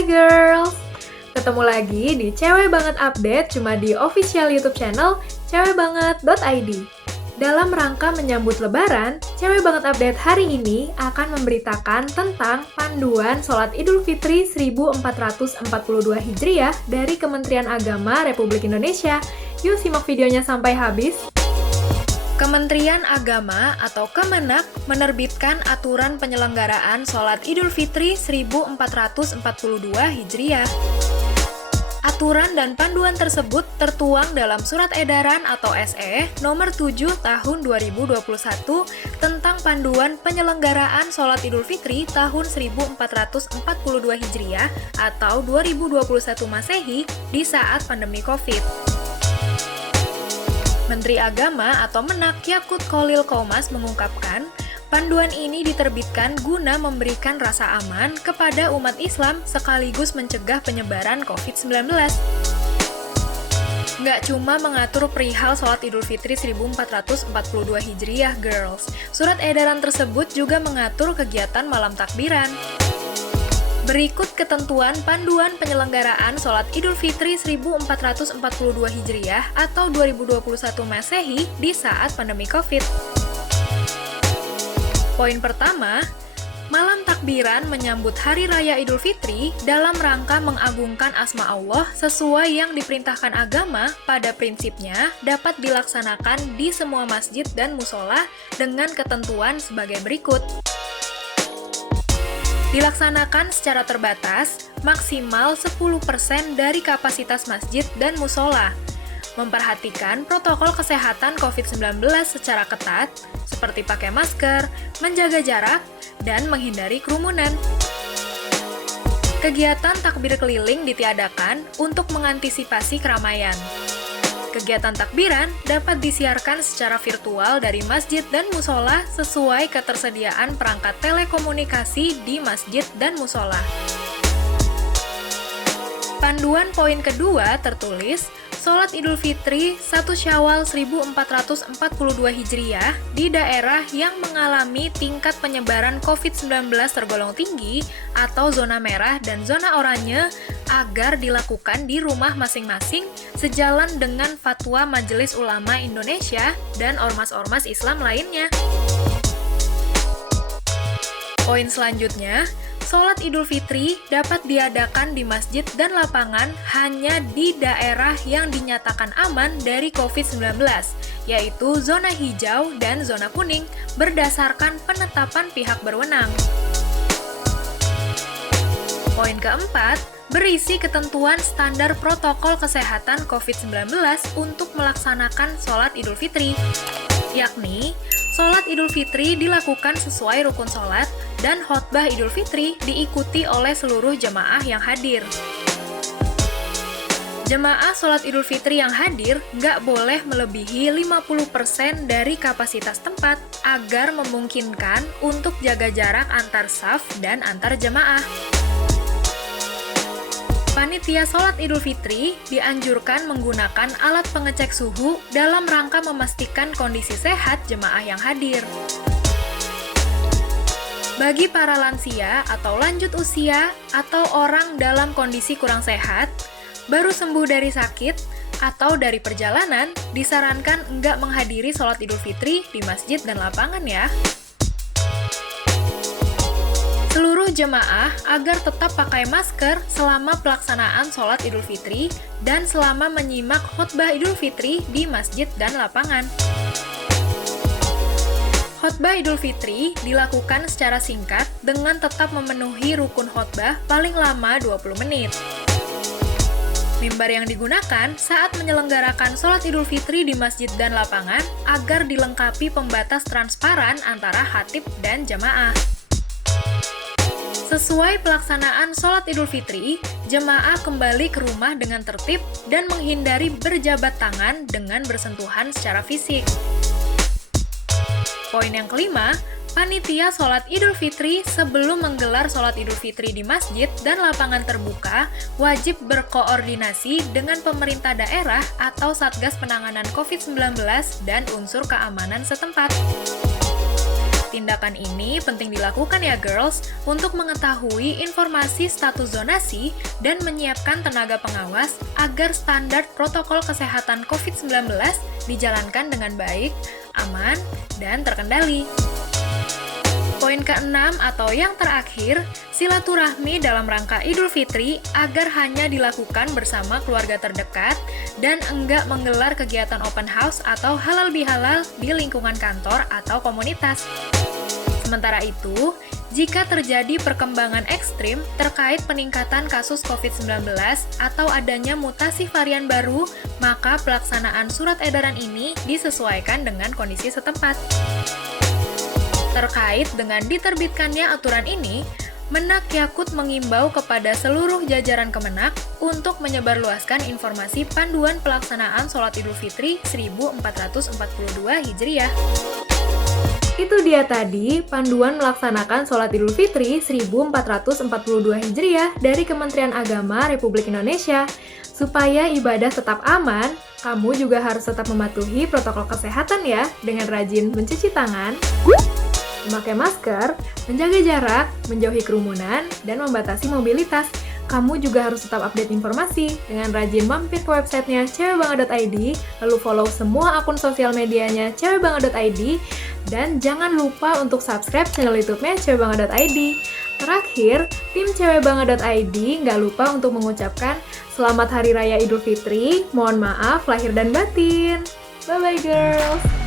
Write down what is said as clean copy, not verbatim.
Hai girls! Ketemu lagi di Cewek Banget Update cuma di official YouTube channel cewekbanget.id. Dalam rangka menyambut Lebaran, Cewek Banget Update hari ini akan memberitakan tentang panduan sholat Idul Fitri 1442 Hijriah dari Kementerian Agama Republik Indonesia. Yuk simak videonya sampai habis. Kementerian Agama atau Kemenak menerbitkan aturan penyelenggaraan sholat Idul Fitri 1442 Hijriah. Aturan dan panduan tersebut tertuang dalam Surat Edaran atau SE nomor 7 tahun 2021 tentang panduan penyelenggaraan sholat Idul Fitri tahun 1442 Hijriah atau 2021 Masehi di saat pandemi Covid. Menteri Agama atau Menak Yakut Kholil Qomas mengungkapkan, panduan ini diterbitkan guna memberikan rasa aman kepada umat Islam sekaligus mencegah penyebaran COVID-19. Nggak cuma mengatur perihal sholat Idul Fitri 1442 Hijriah, girls. Surat edaran tersebut juga mengatur kegiatan malam takbiran. Berikut ketentuan panduan penyelenggaraan sholat Idul Fitri 1442 Hijriah atau 2021 Masehi di saat pandemi Covid. Poin pertama, malam takbiran menyambut Hari Raya Idul Fitri dalam rangka mengagungkan asma Allah sesuai yang diperintahkan agama pada prinsipnya dapat dilaksanakan di semua masjid dan musola dengan ketentuan sebagai berikut. Dilaksanakan secara terbatas, maksimal 10% dari kapasitas masjid dan musola. Memperhatikan protokol kesehatan COVID-19 secara ketat, seperti pakai masker, menjaga jarak, dan menghindari kerumunan. Kegiatan takbir keliling ditiadakan untuk mengantisipasi keramaian. Kegiatan takbiran dapat disiarkan secara virtual dari masjid dan musola sesuai ketersediaan perangkat telekomunikasi di masjid dan musola. Panduan poin kedua tertulis, sholat Idul Fitri 1 Syawal 1442 Hijriah di daerah yang mengalami tingkat penyebaran COVID-19 tergolong tinggi atau zona merah dan zona oranye agar dilakukan di rumah masing-masing sejalan dengan fatwa Majelis Ulama Indonesia dan ormas-ormas Islam lainnya. Poin selanjutnya, sholat Idul Fitri dapat diadakan di masjid dan lapangan hanya di daerah yang dinyatakan aman dari COVID-19, yaitu zona hijau dan zona kuning, berdasarkan penetapan pihak berwenang. Poin keempat, berisi ketentuan standar protokol kesehatan COVID-19 untuk melaksanakan sholat Idul Fitri, yakni sholat Idul Fitri dilakukan sesuai rukun sholat dan khotbah Idul Fitri diikuti oleh seluruh jemaah yang hadir. Jemaah sholat Idul Fitri yang hadir nggak boleh melebihi 50% dari kapasitas tempat agar memungkinkan untuk jaga jarak antar shaf dan antar jemaah. Panitia sholat Idul Fitri dianjurkan menggunakan alat pengecek suhu dalam rangka memastikan kondisi sehat jemaah yang hadir. Bagi para lansia atau lanjut usia atau orang dalam kondisi kurang sehat, baru sembuh dari sakit atau dari perjalanan, disarankan enggak menghadiri sholat Idul Fitri di masjid dan lapangan ya. Seluruh jemaah agar tetap pakai masker selama pelaksanaan sholat Idul Fitri dan selama menyimak khotbah Idul Fitri di masjid dan lapangan. Khotbah Idul Fitri dilakukan secara singkat dengan tetap memenuhi rukun khotbah paling lama 20 menit. Mimbar yang digunakan saat menyelenggarakan sholat Idul Fitri di masjid dan lapangan agar dilengkapi pembatas transparan antara khatib dan jamaah. Sesuai pelaksanaan sholat Idul Fitri, jemaah kembali ke rumah dengan tertib dan menghindari berjabat tangan dengan bersentuhan secara fisik. Poin yang kelima, panitia sholat Idul Fitri sebelum menggelar sholat Idul Fitri di masjid dan lapangan terbuka wajib berkoordinasi dengan pemerintah daerah atau Satgas Penanganan COVID-19 dan unsur keamanan setempat. tindakan ini penting dilakukan ya girls, untuk mengetahui informasi status zonasi dan menyiapkan tenaga pengawas agar standar protokol kesehatan COVID-19 dijalankan dengan baik, aman, dan terkendali. Poin keenam atau yang terakhir, silaturahmi dalam rangka Idul Fitri agar hanya dilakukan bersama keluarga terdekat dan enggak menggelar kegiatan open house atau halal bihalal di lingkungan kantor atau komunitas. Sementara itu, jika terjadi perkembangan ekstrim terkait peningkatan kasus COVID-19 atau adanya mutasi varian baru, maka pelaksanaan surat edaran ini disesuaikan dengan kondisi setempat. Terkait dengan diterbitkannya aturan ini, Menak Yakut mengimbau kepada seluruh jajaran Kemenak untuk menyebarluaskan informasi panduan pelaksanaan Sholat Idul Fitri 1442 Hijriah. Itu dia tadi panduan melaksanakan Sholat Idul Fitri 1442 Hijriah dari Kementerian Agama Republik Indonesia. Supaya ibadah tetap aman, kamu juga harus tetap mematuhi protokol kesehatan ya, dengan rajin mencuci tangan, memakai masker, menjaga jarak, menjauhi kerumunan, dan membatasi mobilitas. Kamu juga harus tetap update informasi dengan rajin mampir ke websitenya cewekbanget.id, lalu follow semua akun sosial medianya cewekbanget.id, dan jangan lupa untuk subscribe channel YouTube-nya cewekbanget.id. Terakhir, tim cewekbanget.id nggak lupa untuk mengucapkan Selamat Hari Raya Idul Fitri, mohon maaf lahir dan batin. Bye-bye girls!